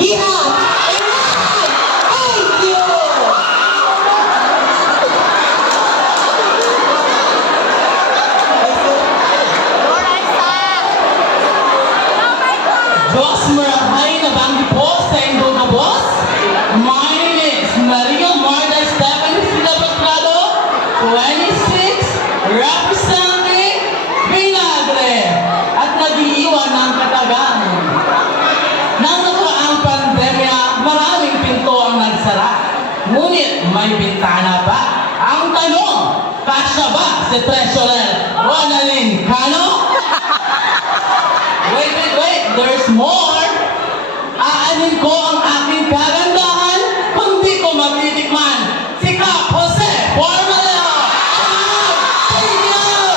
Yeah! Thank you! Diyos marahay na bang po sa inyong mga boss? My name is Maria Marta Stephanie Filabastrado, 26, representing Vinagre, at nag-iiwan ng katagang. Nang nakaraang pandemya, maraming pinto ang nagsara. Ngunit may bintana pa. Ang tanong, kasya ba si Treasurer Ronaldin Cano? Wait, there's more! Aanin ko ang aking kagandahan kung di ko matitikman si Cap Jose Formaleo! Thank you!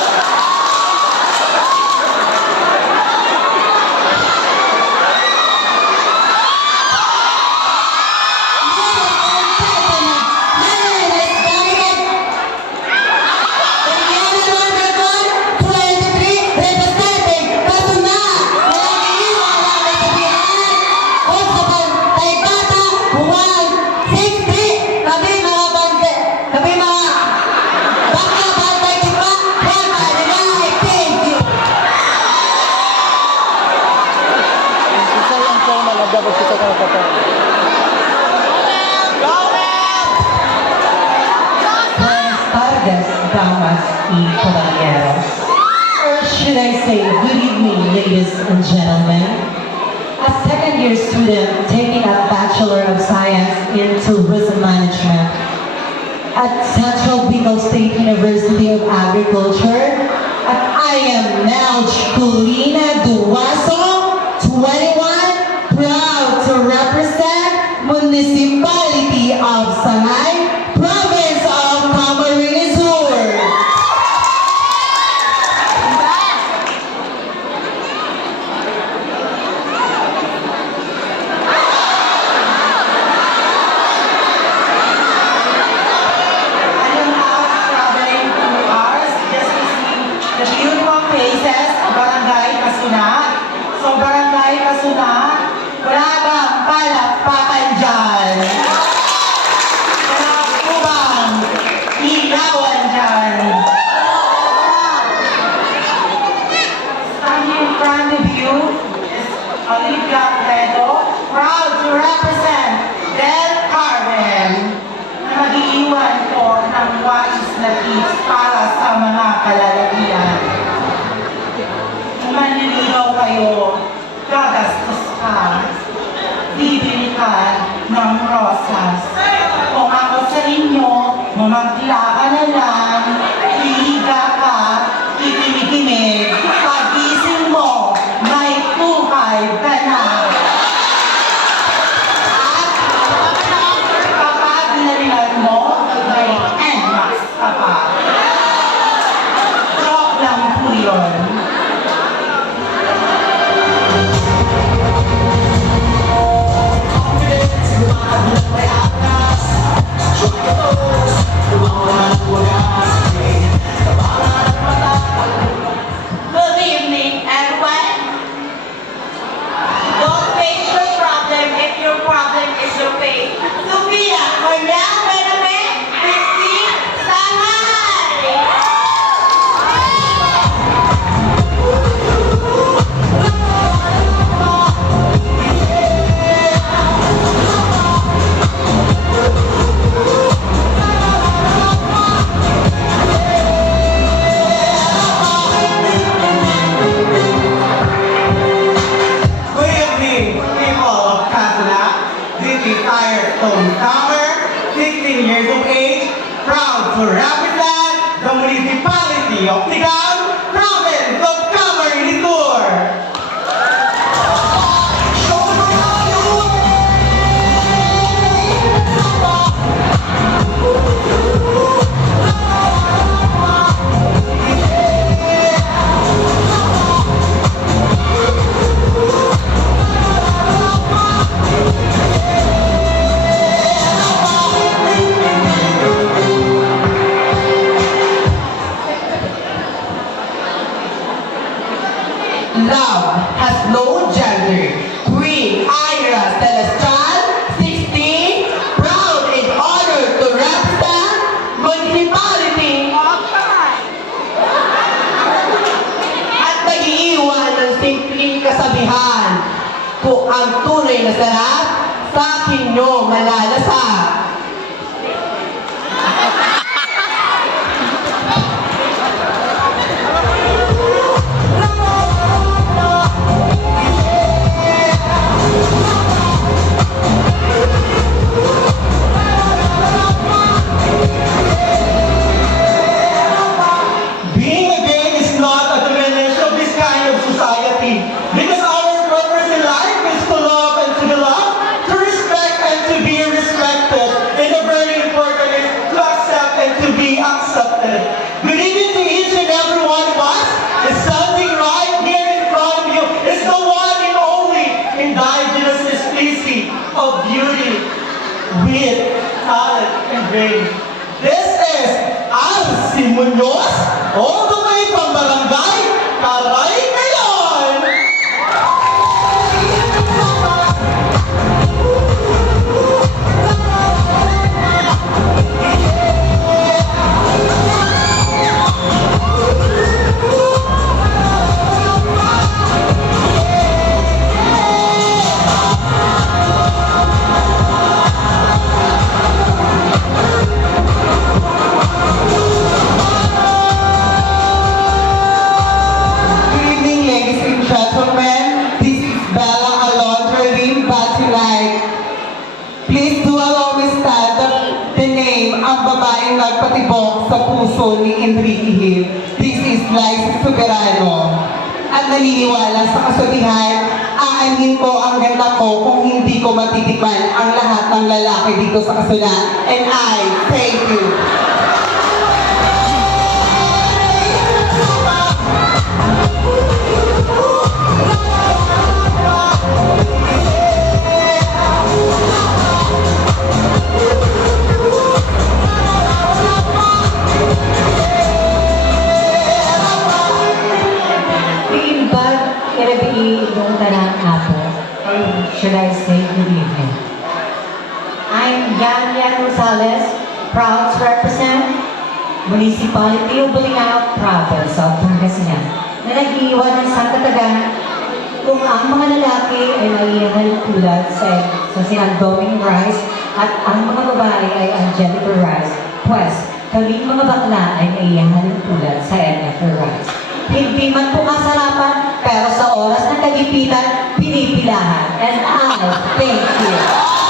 Buenas tardes, damas y caballeros. Or should I say, good evening, ladies and gentlemen. A second-year student taking a Bachelor of Science in Tourism Management at Central Bicol State University of Agriculture. And I am now Julina Duwaso, 21, proud to represent Municipality of Sangay, Province of Camarines Sur. I am now traveling 2 hours just to see the beautiful places of Barangay Kasunat. So Barangay Kasunat, wala bang palakpakan dyan? Wala po bang ilawan dyan? Standing in front of you is Olivia Ledo, proud to represent Del Carmen, na mag-iiwan po ng wais na tips para sa mga kalalakihan. Kung manliligaw kayo, gagastos ka, bibili ka ng rosas. Kung ako sa inyo, mamagla ka na lang, hihiga ka, kikinig-kinig, pagising mo, may tukay ka na. At kapag narilan mo, may NMAX ka pa. Joke lang po yun. Good evening, everyone. Don't face your problem if your problem is your faith. Sophia, Cornell, Bename, Christine, Sangay! Good evening, people of Casana. This is Firestone Summer, 16 years of age, proud to represent the municipality of Tigam, province of Camarines Sur. kung ang tunay na sarap sa akin nyo malalasap. Being a gay is not a diminish of this kind of society. Because our purpose in life is to love and to be loved, to respect and to be respected. And the very important is to accept and to be accepted. Believing to each and every one of us is standing right here in front of you is the one and only indigenous species of beauty, wit, talent, and grace. This is Alci Munoz, all the way from Barangay Caray Ngayon. Good evening, ladies and gentlemen. This is Bella Alondra Batulay. Please do allow me stand the name ang babaeng nagpatibok sa puso ni Enrique Hill. This is Liza Soberano. At naniniwala sa kasabihan, aanhin ko ang ganda ko kung hindi ko matitikman ang lahat ng lalaki dito sa kasulan. And I thank you. Iimbag, kirabi nung tarang apo, or should I say good evening? I'm Yan Rosales, proud to represent Municipality of Bolinao, Province of Pangasinan, na nag-iwan ng Santatagan kung ang mga lalaki ay maiihan tulad sa sinang Doming Rice at ang mga babae ay Angelica Rice, pues kaming mga bakla ay maiihan tulad sa Jennifer Rice. Hindi man po kasarapan, pero sa oras ng kagipitan, pinipilahan. And I thank you.